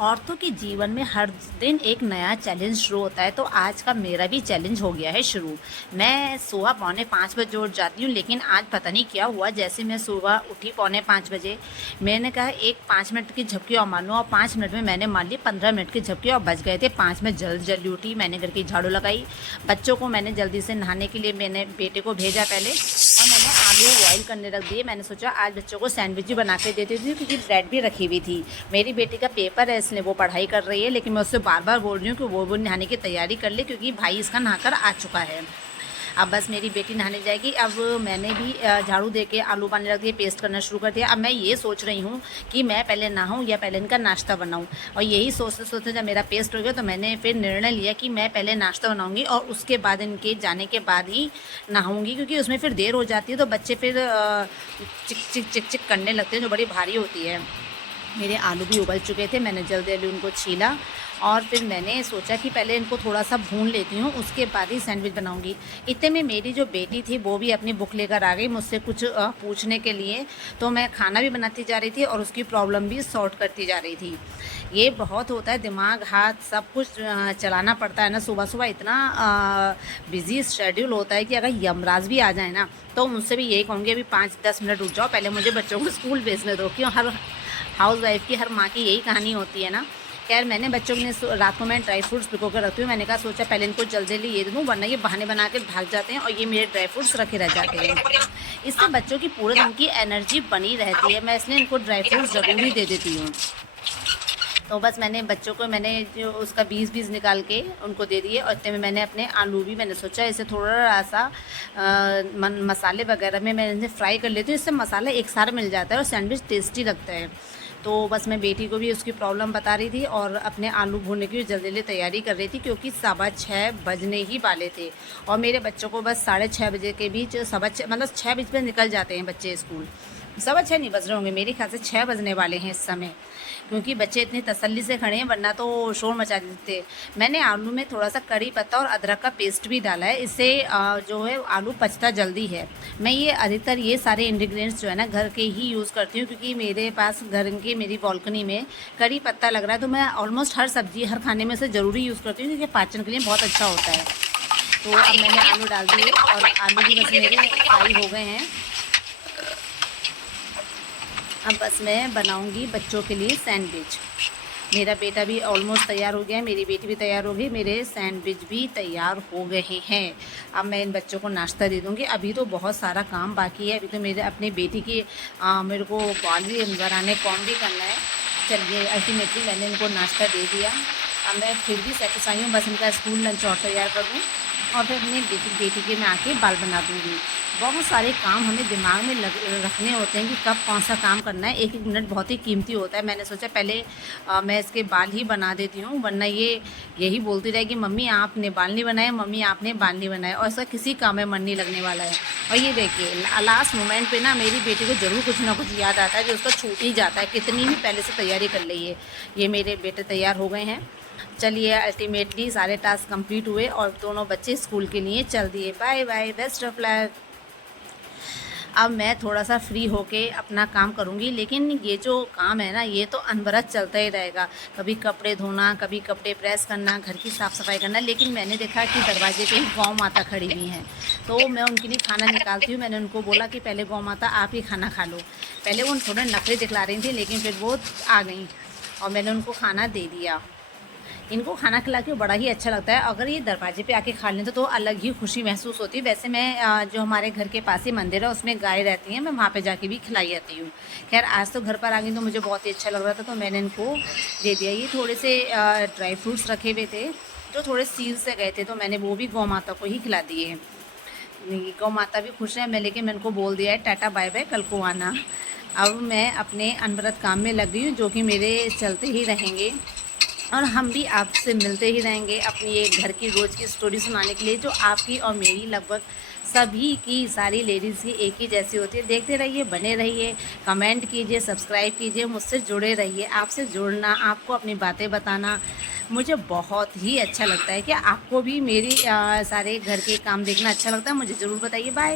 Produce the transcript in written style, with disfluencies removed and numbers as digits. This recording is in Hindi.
औरतों के जीवन में हर दिन एक नया चैलेंज शुरू होता है, तो आज का मेरा भी चैलेंज हो गया है शुरू। मैं सुबह 4:45 बजे उठ जाती हूँ, लेकिन आज पता नहीं क्या हुआ, जैसे मैं सुबह उठी 4:45 बजे, मैंने कहा एक 5 मिनट की झपकी और मार लूँ, और 5 मिनट में मैंने मार ली 15 मिनट की झपकी और बज गए थे 5। में जल्दी उठी, मैंने घर की झाड़ू लगाई, बच्चों को मैंने जल्दी से नहाने के लिए मैंने बेटे को भेजा पहले, और मैंने आलू बॉयल करने रख दिए। मैंने सोचा आज बच्चों को सैंडविच भी बना के देती थी, क्योंकि ब्रेड भी रखी हुई थी। मेरी बेटी का पेपर है, इसलिए वो पढ़ाई कर रही है, लेकिन मैं उससे बार बार बोल रही हूँ कि वो नहाने की तैयारी कर ले, क्योंकि भाई इसका नहाकर आ चुका है। अब बस मेरी बेटी नहाने जाएगी। अब मैंने भी झाड़ू दे के आलू पानी रख दिए, पेस्ट करना शुरू कर दिया। अब मैं ये सोच रही हूँ कि मैं पहले नहाऊँ या पहले इनका नाश्ता बनाऊँ, और यही सोचते सोचते जब मेरा पेस्ट हो गया तो मैंने फिर निर्णय लिया कि मैं पहले नाश्ता बनाऊँगी और उसके बाद इनके जाने के बाद ही नहाऊँगी, क्योंकि उसमें फिर देर हो जाती है तो बच्चे फिर चिक चिक चिक चिक करने लगते हैं, जो बड़ी भारी होती है। मेरे आलू भी उबल चुके थे, मैंने जल्दी जल्दी उनको छीला, और फिर मैंने सोचा कि पहले इनको थोड़ा सा भून लेती हूँ, उसके बाद ही सैंडविच बनाऊँगी। इतने में मेरी जो बेटी थी वो भी अपनी बुक लेकर आ गई मुझसे कुछ पूछने के लिए, तो मैं खाना भी बनाती जा रही थी और उसकी प्रॉब्लम भी सॉर्ट करती जा रही थी। ये बहुत होता है, दिमाग हाथ सब कुछ चलाना पड़ता है ना। सुबह सुबह इतना बिजी शेड्यूल होता है कि अगर यमराज भी आ जाए ना, तो मुझसे भी यही कहूँगी अभी 5-10 मिनट रुक जाओ, पहले मुझे बच्चों को स्कूल भेजने दो। क्यों, हर हाउस वाइफ की, हर माँ की यही कहानी होती है ना। खैर, मैंने बच्चों के लिए रात को मैं ड्राई फ्रूट्स भिगो कर रखती हूँ। मैंने कहा सोचा पहले इनको जल्दी जल्दी ये दे दूँ, वरना ये बहाने बना के भाग जाते हैं और ये मेरे ड्राई फ्रूट्स रखे रह जाते हैं। इससे बच्चों की पूरे दिन की एनर्जी बनी रहती है, मैं इसलिए इनको ड्राई फ्रूट्स ज़रूर ही दे देती हूँ। तो बस मैंने बच्चों को मैंने जो उसका बीज निकाल के उनको दे दिए, और इतने में मैंने अपने आलू भी, मैंने सोचा इसे थोड़ा सा मसाले वगैरह में मैं इन्हें फ्राई कर लेती हूँ, इससे मसाला एक साथ मिल जाता है और सैंडविच टेस्टी लगता है। तो बस मैं बेटी को भी उसकी प्रॉब्लम बता रही थी और अपने आलू भूनने की जल्दी जल्दी तैयारी कर रही थी, क्योंकि 6:15 बजने ही वाले थे, और मेरे बच्चों को बस 6:30 बजे के बीच, 6:15 मतलब 6 बजे पे निकल जाते हैं बच्चे स्कूल। 6:15 नहीं बज रहे होंगे, मेरे ख्याल से 6 बजने वाले हैं इस समय, क्योंकि बच्चे इतनी तसल्ली से खड़े हैं, वरना तो शोर मचा देते। मैंने आलू में थोड़ा सा कड़ी पत्ता और अदरक का पेस्ट भी डाला है, इससे जो है आलू पचता जल्दी है। मैं ये अधिकतर ये सारे इंग्रेडिएंट्स जो है ना घर के ही यूज़ करती हूँ, क्योंकि मेरे पास घर की मेरी बालकनी में कड़ी पत्ता लग रहा है, तो मैं ऑलमोस्ट हर सब्जी हर खाने में से ज़रूरी यूज़ करती हूँ, क्योंकि पाचन के लिए बहुत अच्छा होता है। तो अब मैंने आलू डाल दिए और आलू भी बस मेरे फ्राई हो गए हैं। अब बस मैं बनाऊंगी बच्चों के लिए सैंडविच। मेरा बेटा भी ऑलमोस्ट तैयार हो गया है, मेरी बेटी भी तैयार हो गई, मेरे सैंडविच भी तैयार हो गए हैं। अब मैं इन बच्चों को नाश्ता दे दूंगी। अभी तो बहुत सारा काम बाकी है, अभी तो मेरे अपनी बेटी की मेरे को बॉल भी बनाने फॉर्म भी करना है। चलिए, अल्टीमेटली मैंने इनको नाश्ता दे दिया। अब मैं फिर भी सेटिस्फाई हूँ, बस इनका स्कूल लंच और तैयार कर दूँ, और फिर अपनी बेटी के मैं आके बाल बना दूँगी। बहुत सारे काम हमें दिमाग में रखने होते हैं कि कब कौन सा काम करना है, एक एक मिनट बहुत ही कीमती होता है। मैंने सोचा पहले मैं इसके बाल ही बना देती हूँ, वरना ये यही बोलती रहेगी मम्मी आपने बाल नहीं बनाए, मम्मी आपने बाल नहीं बनाए, और इसका किसी काम में मन नहीं लगने वाला है। और ये देखिए लास्ट मोमेंट पे ना मेरी बेटी को ज़रूर कुछ ना कुछ याद आता है, जो उसका छूट ही जाता है, कितनी भी पहले से तैयारी कर ली है। ये मेरे बेटे तैयार हो गए हैं। चलिए, अल्टीमेटली सारे टास्क कंप्लीट हुए और दोनों बच्चे स्कूल के लिए चल दिए। Bye bye, best of luck. अब मैं थोड़ा सा फ्री होके अपना काम करूँगी, लेकिन ये जो काम है ना ये तो अनवरत चलता ही रहेगा। कभी कपड़े धोना, कभी कपड़े प्रेस करना, घर की साफ़ सफाई करना। लेकिन मैंने देखा कि दरवाजे पे ही गौ माता खड़ी हुई हैं, तो मैं उनके लिए खाना निकालती हूँ। मैंने उनको बोला कि पहले गौ माता आप ही खाना खा लो। पहले वो थोड़े नखरे दिखला रही थी, लेकिन फिर वो आ गई और मैंने उनको खाना दे दिया। इनको खाना खिला के बड़ा ही अच्छा लगता है। अगर ये दरवाजे पे आके खा लें तो अलग ही खुशी महसूस होती है। वैसे मैं जो हमारे घर के पास ही मंदिर है उसमें गाय रहती हैं, मैं वहाँ पे जाके भी खिलाई आती हूँ। खैर, आज तो घर पर आ गई तो मुझे बहुत ही अच्छा लग रहा था, तो मैंने इनको दे दिया। ये थोड़े से ड्राई फ्रूट्स रखे हुए थे जो थोड़े सील से गए थे, तो मैंने वो भी गौ माता को ही खिला दिए। गौ माता भी खुश है, लेकिन मैंने उनको बोल दिया है टाटा बाय बाय, कल को आना। अब मैं अपने अनवरत काम में लग गई हूँ, जो कि मेरे चलते ही रहेंगे, और हम भी आपसे मिलते ही रहेंगे अपनी ये घर की रोज़ की स्टोरी सुनाने के लिए, जो आपकी और मेरी लगभग सभी की, सारी लेडीज़ की एक ही जैसी होती है। देखते रहिए, बने रहिए, कमेंट कीजिए, सब्सक्राइब कीजिए, मुझसे जुड़े रहिए। आपसे जुड़ना, आपको अपनी बातें बताना मुझे बहुत ही अच्छा लगता है। कि आपको भी मेरी सारे घर के काम देखना अच्छा लगता है, मुझे ज़रूर बताइए। बाय।